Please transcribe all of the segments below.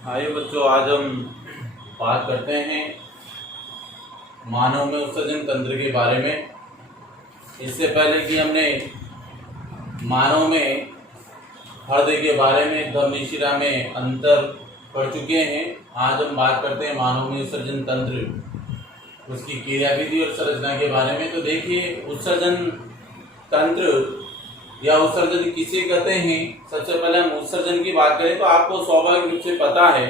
आइए बच्चों, आज हम बात करते हैं मानव में उत्सर्जन तंत्र के बारे में। इससे पहले कि हमने मानव में हृदय के बारे में, धमनी शिरा में अंतर पढ़ चुके हैं। आज हम बात करते हैं मानव में उत्सर्जन तंत्र, उसकी क्रियाविधि और संरचना के बारे में। तो देखिए, उत्सर्जन तंत्र या उत्सर्जन किसे कहते हैं। सबसे पहले हम उत्सर्जन की बात करें तो आपको स्वाभाविक रूप से पता है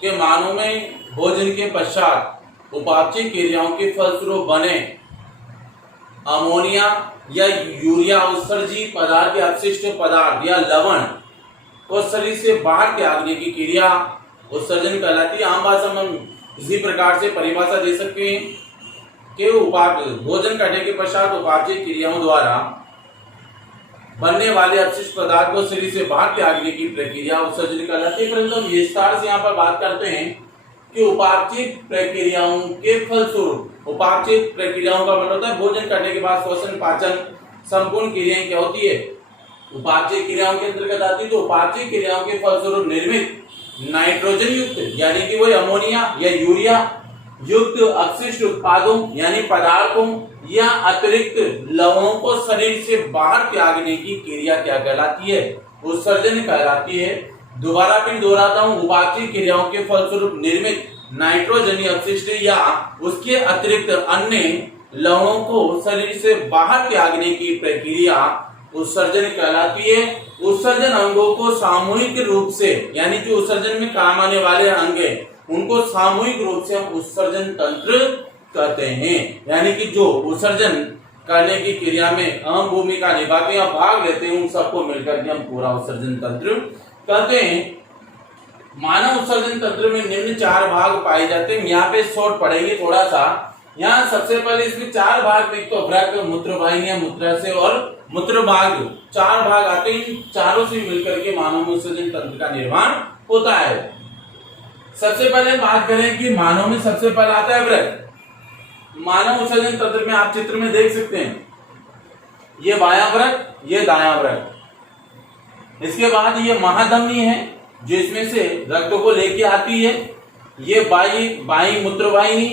कि मानव में भोजन के पश्चात उपापचय क्रियाओं के फलस्वरूप बने अमोनिया या यूरिया उत्सर्जी पदार्थ या अपशिष्ट पदार्थ या लवण को शरीर से बाहर त्यागने की क्रिया उत्सर्जन कहलाती है। आम भाषा में हम इसी प्रकार से परिभाषा दे सकते हैं कि भोजन करने के पश्चात उपापचय क्रियाओं द्वारा बनने वाले अपशिष्ट पदार्थ को शरीर से बाहर त्यागने की प्रक्रिया उत्सर्जन कहलाती है। परंतु हम विस्तार से यहाँ पर बात करते हैं कि उपापचय प्रक्रियाओं के फलस्वरूप, उपापचय प्रक्रियाओं का मतलब होता है भोजन करने के बाद श्वसन, पाचन, संपूर्ण क्रियाएं क्या होती है, उपापचय क्रियाओं के अंतर्गत आती है। तो उपापचय क्रियाओं के फलस्वरूप निर्मित नाइट्रोजन युक्त यानी कि वही अमोनिया या यूरिया युक्त अपशिष्ट उत्पादों यानी पदार्थों या अतिरिक्त लवणों को शरीर से बाहर त्यागने की क्रिया क्या कहलाती है, उत्सर्जन कहलाती है। दोबारा फिर दोहराता हूं, उपापचय क्रियाओं के फलस्वरूप निर्मित नाइट्रोजनी अपशिष्ट या उसके अतिरिक्त अन्य लवणों को शरीर से बाहर त्यागने की प्रक्रिया उत्सर्जन कहलाती है। उत्सर्जन अंगों को सामूहिक रूप से यानी जो उत्सर्जन में काम आने वाले अंग है उनको सामूहिक रूप से हम उत्सर्जन तंत्र कहते हैं। यानी कि जो उत्सर्जन करने की क्रिया में अहम भूमिका निभाते हैं, भाग लेते हैं, उन सबको मिलकर के हम पूरा उत्सर्जन तंत्र कहते हैं। मानव उत्सर्जन तंत्र में निम्न 4 भाग पाए जाते हैं। यहाँ पे शॉर्ट पढ़ेंगे थोड़ा सा। यहाँ सबसे पहले इसमें 4 भाग, एक तो वृक्क, मूत्रवाहिनियां, मूत्राशय और मूत्र भाग, 4 भाग आते हैं। इन चारों से मिलकर के मानव में उत्सर्जन तंत्र का निर्माण होता है। सबसे पहले बात करें कि मानव में सबसे पहले आता है वृक्क। मानव उत्सर्जन तंत्र में आप चित्र में देख सकते हैं, ये बायां वृक्क, ये दायां वृक्क। इसके बाद ये महाधमनी है जो इसमें से रक्त को लेके आती है, ये बाई मूत्रवाहिनी।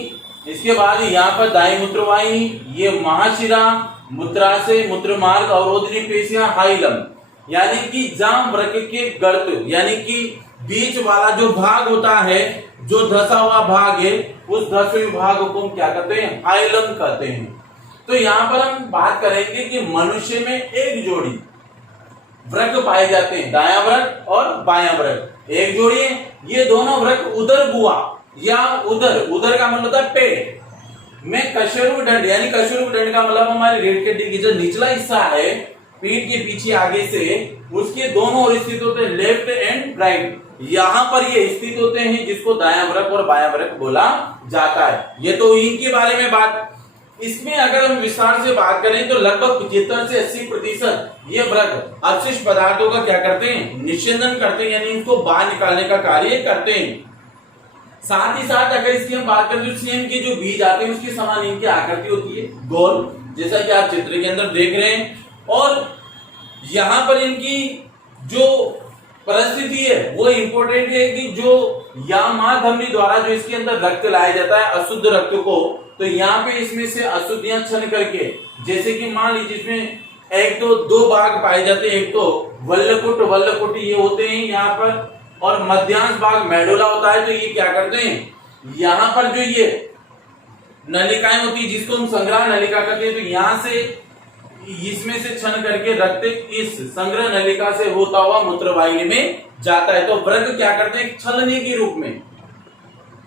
इसके बाद यहाँ पर दाई मूत्रवाहिनी, ये महाशिरा, मूत्राशय, मूत्रमार्ग, अवरोधनी पेशियां, हाइलम। यानी कि जहां वृक्क के गर्त यानी कि बीच वाला जो भाग होता है, जो धसा हुआ भाग है, उस धसे हुए भाग को हम क्या कहते हैं, हाइलम कहते हैं। तो यहाँ पर हम बात करेंगे कि मनुष्य में एक जोड़ी वृक्क पाए जाते हैं, दायां वृक्क और बायां वृक्क, एक जोड़ी है। ये दोनों वृक्क उदर गुहा या उदर का मतलब होता है पेट में कशेरुक दंड, यानी कशेरुक दंड का मतलब हमारे रीढ़ की हड्डी की जो निचला हिस्सा है पीठ के पीछे आगे से, उसके दोनों ओर स्थित होते हैं, लेफ्ट एंड राइट। यहाँ पर ये स्थित होते हैं जिसको दायां वृक्क और बायां वृक्क बोला जाता है। ये तो इनके बारे में बात। इसमें अगर हम विस्तार से बात करें तो लगभग 75 से 80% ये वृक्क अपशिष्ट पदार्थों का क्या करते हैं, निस्यंदन करते हैं, यानी इनको बाहर निकालने का कार्य करते हैं। साथ ही साथ अगर इसकी हम बात करें तो सेम के जो बीज आते हैं उसकी समान इनकी आकृति होती है, गोल, जैसा कि आप चित्र के अंदर देख रहे हैं। और यहाँ पर इनकी जो परिस्थिति है वो इंपॉर्टेंट है कि जो यहाँ महाधमनी द्वारा जो इसके अंदर रक्त लाया जाता है, अशुद्ध रक्त को, तो यहाँ पे इसमें से अशुद्धियां छन करके, जैसे कि मान लीजिए इसमें एक तो 2 भाग पाए जाते हैं, एक तो वल्लकुट ये होते हैं यहाँ पर, और मध्यांश भाग मेडुला होता है। तो ये क्या करते हैं, यहाँ पर जो ये नलिकाएं होती है जिसको हम संग्रह नलिका कहते हैं, तो यहाँ से इसमें से छन करके रक्त इस संग्रह नलिका से होता हुआ मूत्रवाहिनी में जाता है। तो वृक्क क्या करते हैं, छलनी के रूप में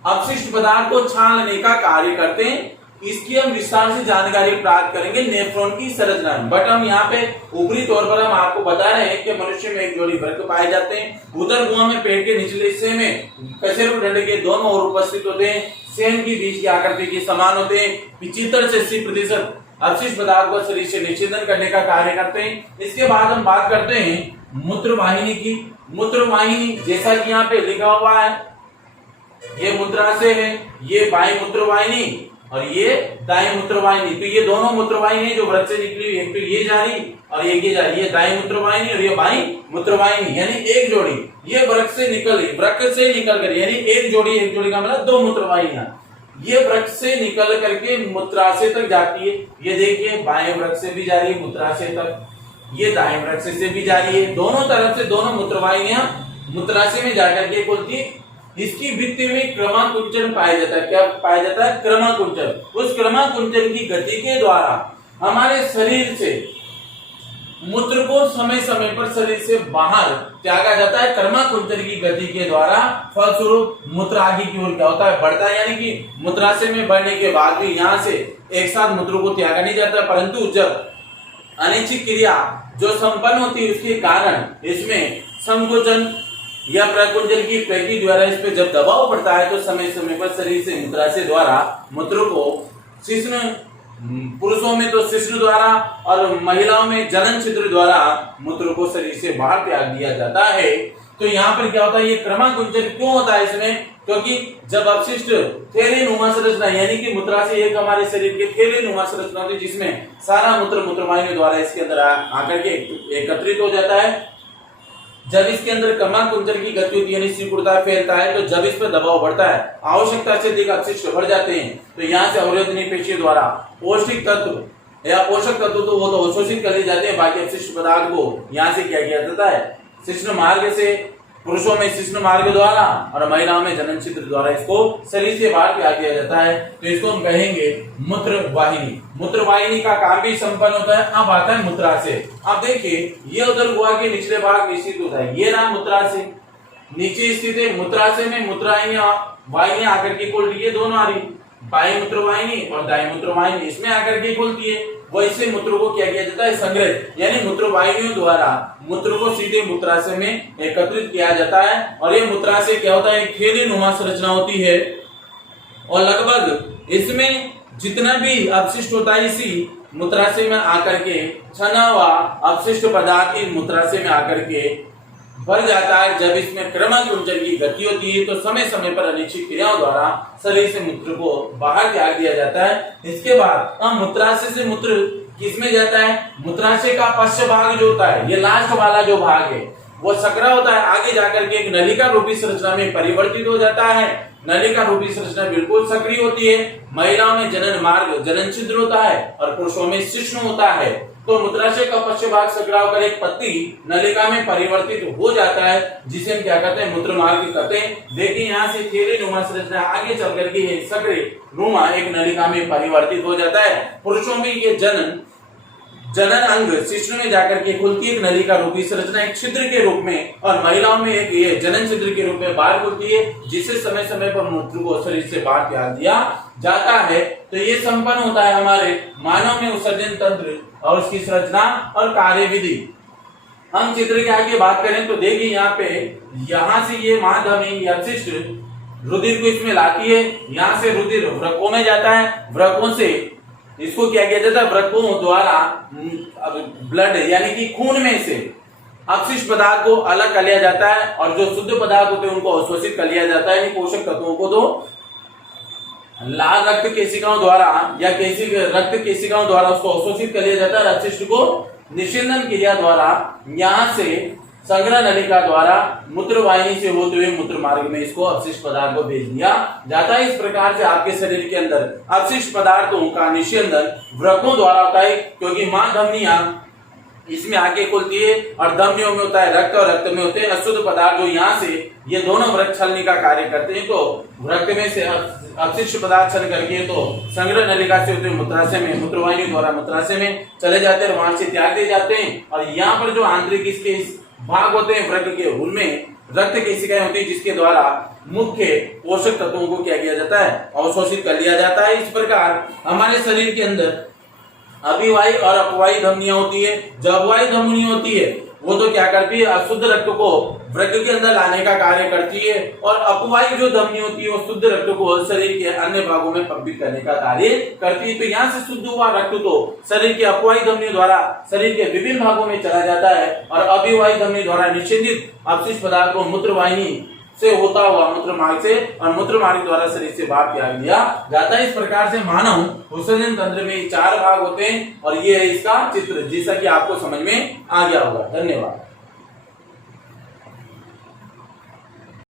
अपशिष्ट पदार्थ को छानने का कार्य करते हैं। इसकी हम विस्तार से जानकारी प्राप्त करेंगे नेफ्रॉन की संरचना में। बट हम यहाँ पे ऊपरी तौर पर हम आपको बता रहे हैं कि मनुष्य में एक जोड़ी वृक्क पाए जाते हैं। उदर गुहा में पेट के निचले हिस्से में कशेरुक दंड के दोनों ओर उपस्थित होते हैं, सेम की बीच की आकृति के समान होते हैं। 75 से 80% अपशिष्ट पदार्थ को शरीर से निस्यंदन करने का कार्य करते हैं। इसके बाद हम बात करते हैं मूत्रवाहिनी की। मूत्रवाहिनी जैसा कि यहाँ पे लिखा हुआ है, ये मूत्राशय है, ये बाई मूत्रवाहिनी और ये दाएं मूत्रवाहिनी। तो ये दोनों मूत्रवाहिनी जो वृक्क से निकली हुई, एक तो ये जा रही और एक ये जा रही, ये दाएं मूत्रवाहिनी और ये बाईं मूत्रवाहिनी, यानी एक जोड़ी ये वृक्क से निकल कर, यानी एक जोड़ी का मतलब दो मूत्रवाहिनियां ये वृक्क से निकल करके मूत्राशय तक जाती है। ये देखिए बाएं वृक्क से भी जा रही है मूत्राशय तक, ये दाएं वृक्क से भी जा रही है, दोनों तरफ से दोनों मूत्रवाहिनियां मूत्राशय में जाकर के खुलती है। इसकी भित्ति में क्रमाकुंचन पाया जाता है। क्या पाया जाता है? क्रमाकुंचन। उस क्रमाकुंचन की गति के द्वारा हमारे शरीर से मूत्र को समय समय पर शरीर से बाहर त्यागा जाता है। क्रमाकुंचन की गति के द्वारा फलस्वरूप मूत्र आगे की ओर क्या होता है? बढ़ता है, यानी कि मूत्राशय में बढ़ने के बाद भी यहाँ से एक साथ मूत्र को त्यागा नहीं जाता, परंतु जब अनिच्छिक क्रिया जो संपन्न होती है उसके कारण इसमें संकोचन या प्रकुंचन की प्रक्रिया द्वारा इस पे जब दबाव पड़ता है तो समय समय पर शरीर से मूत्राशय द्वारा मूत्र को शिश्न, पुरुषों में तो शिश्न द्वारा और महिलाओं में जनन छिद्र द्वारा मूत्र को शरीर से बाहर त्याग दिया जाता है। तो यहाँ पर क्या होता है? ये क्रमाकुंचन क्यों होता है इसमें? क्योंकि जब अपशिष्ट थैलेनुमा संरचना, यानी कि मूत्राशय एक हमारे शरीर के थैलेनुमा संरचना होती है जिसमें सारा मूत्र मूत्रवाहिनी द्वारा इसके अंदर आकर के एकत्रित हो जाता है। जब इसके अंदर क्रमाकुंचन की गति होती है, यानी सिकुड़ता है, फैलता है, तो जब इस पर दबाव बढ़ता है, आवश्यकता से अधिक अपशिष्ट बढ़ जाते हैं, तो यहाँ से अवरोधनी पेशी द्वारा पौष्टिक तत्व या पोषक तत्व तो वो तो अवशोषित कर लिए जाते हैं, बाकी अपशिष्ट पदार्थ को यहाँ से क्या किया जाता है? शिश्न मार्ग से, पुरुषों में शिश्न मार्ग द्वारा और महिलाओं में जनन छिद्र द्वारा इसको शरीर से बाहर त्याग दिया जाता है। तो इसको हम कहेंगे मूत्रवाहिनी। मूत्रवाहिनी का काम भी संपन्न होता है। अब आता है मूत्राशय। अब देखिए ये उदर गुहा के निचले भाग निश्चित होता है, ये रहा मूत्राशय, नीचे स्थित है। मूत्राशय में मूत्रवाहिनियां आकर के खुल रही है, दोनों आ रही, बाएं मूत्रवाहिनी और दाएं मूत्रवाहिनी, इसमें आकर के खुलती है। वैसे मूत्र को क्या किया जाता है? संग्रहित, यानी मूत्रवाहिनियों द्वारा मूत्र को सीधे मूत्राशय में एकत्रित किया जाता है। और ये मूत्राशय क्या होता है? थैलेनुमा संरचना होती है और लगभग इसमें जितना भी अपशिष्ट होता है इसी मूत्राशय में आकर के छना हुआ अपशिष्ट पदार्थ इस मूत्राशय में आकर के भर जाता है। जब इसमें क्रमाकुंचन की गति होती है तो समय समय पर अनिच्छिक क्रियाओं द्वारा शरीर से मूत्र को बाहर त्याग दिया जाता है। इसके बाद हम मूत्राशय से मूत्र किसमें जाता है? मूत्राशय का पश्च भाग जो होता है, ये लास्ट वाला जो भाग है वो सकरा होता है, आगे जाकर के एक नलिका रूपी संरचना में परिवर्तित हो जाता है। नलिका रूपी संरचना बिल्कुल सक्रिय होती है। महिलाओं में जनन मार्ग, जनन छिद्र होता है और पुरुषों में शिश्न होता है। तो मूत्राशय का पश्च भाग सकरा होकर एक पत्ती नलिका में परिवर्तित हो जाता है, जिसे हम क्या कहते हैं? मूत्र मार्ग कहते हैं। देखिए यहाँ से थैलेनुमा संरचना आगे चल करके ये सक्रिय नुमा एक नलिका में परिवर्तित हो जाता है। पुरुषों में ये जनन अंग शिश्न में जाकर के खुलती है, एक नलिका रूपी संरचना एक छिद्र के रूप में, और महिलाओं में एक ये जनन छिद्र के रूप में बाहर खुलती है, जिससे समय समय पर मूत्र को शरीर से बाहर त्याग दिया जाता है। तो ये संपन्न होता है हमारे मानव में उत्सर्जन तंत्र और उसकी संरचना और कार्यविधि। हम चित्र के आगे बात करें तो देखिए यहाँ पे, यहाँ से ये महाधमनी अपशिष्ट रुधिर को इसमें लाती है, यहाँ से रुधिर वृक्कों में जाता है, वृक्कों से इसको क्या किया जाता है? वृक्कों द्वारा ब्लड यानी कि खून में से अपशिष्ट पदार्थ को अलग कर लिया जाता है और जो शुद्ध पदार्थ होते हैं उनको अवशोषित कर लिया जाता है। पोषक तत्वों को तो लाल रक्त केशिकाओं द्वारा या रक्त केशिकाओं द्वारा उसको अवशोषित कर लिया जाता है। अपशिष्ट को निषेधन क्रिया द्वारा यहाँ से संग्रह नलिका द्वारा मूत्रवाहिनी से होते हुए मूत्र मार्ग में इसको अपशिष्ट पदार्थ को भेज दिया जाता है। इस प्रकार से आपके शरीर के अंदर अपशिष्ट पदार्थों का निषेधन वृक्कों द्वारा होता है, क्योंकि मां धमनियां इसमें आगे खुलती है और धमनियों में होता है रक्त और रक्त में होते हैं अशुद्ध पदार्थ, जो यहाँ से ये दोनों वृक्क छलनी का कार्य करते हैं। तो रक्त में से अपशिष्ट पदार्थ छल करके तो संग्रह नलिका से होते हैं मूत्राशय में, मूत्रवाहिनी द्वारा मूत्राशय में चले जाते हैं, वहां से त्याग दिए जाते हैं। और यहाँ पर जो आंतरिक इसके भाग होते हैं वृक्क के, उनमें रक्त केशिकाएं होती है, जिसके द्वारा मुख्य पोषक तत्वों को क्या किया जाता है? अवशोषित कर लिया जाता है। इस प्रकार हमारे शरीर के अंदर अभिवाही और अपवाही धमनियां होती है। जो अपवाही धमनी होती है वो तो क्या करती है? अशुद्ध रक्त को वृक्क के अंदर लाने का कार्य करती है, और अपवाही जो धमनी होती है वो शुद्ध रक्त को शरीर के अन्य भागों में पंपित करने का कार्य करती है। तो यहाँ से शुद्ध हुआ रक्त तो शरीर के अपवाही धमनी द्वारा शरीर के विभिन्न भागों में चला जाता है, और अभिवाही धमनी द्वारा निषेधित अपशिष्ट पदार्थ को मूत्रवाहिनी से होता हुआ मूत्र मार्ग से और मूत्र मार्ग द्वारा शरीर से बाहर त्याग दिया जाता है। इस प्रकार से मानव उत्सर्जन तंत्र में 4 भाग होते हैं और ये है इसका चित्र, जैसा कि आपको समझ में आ गया होगा। धन्यवाद।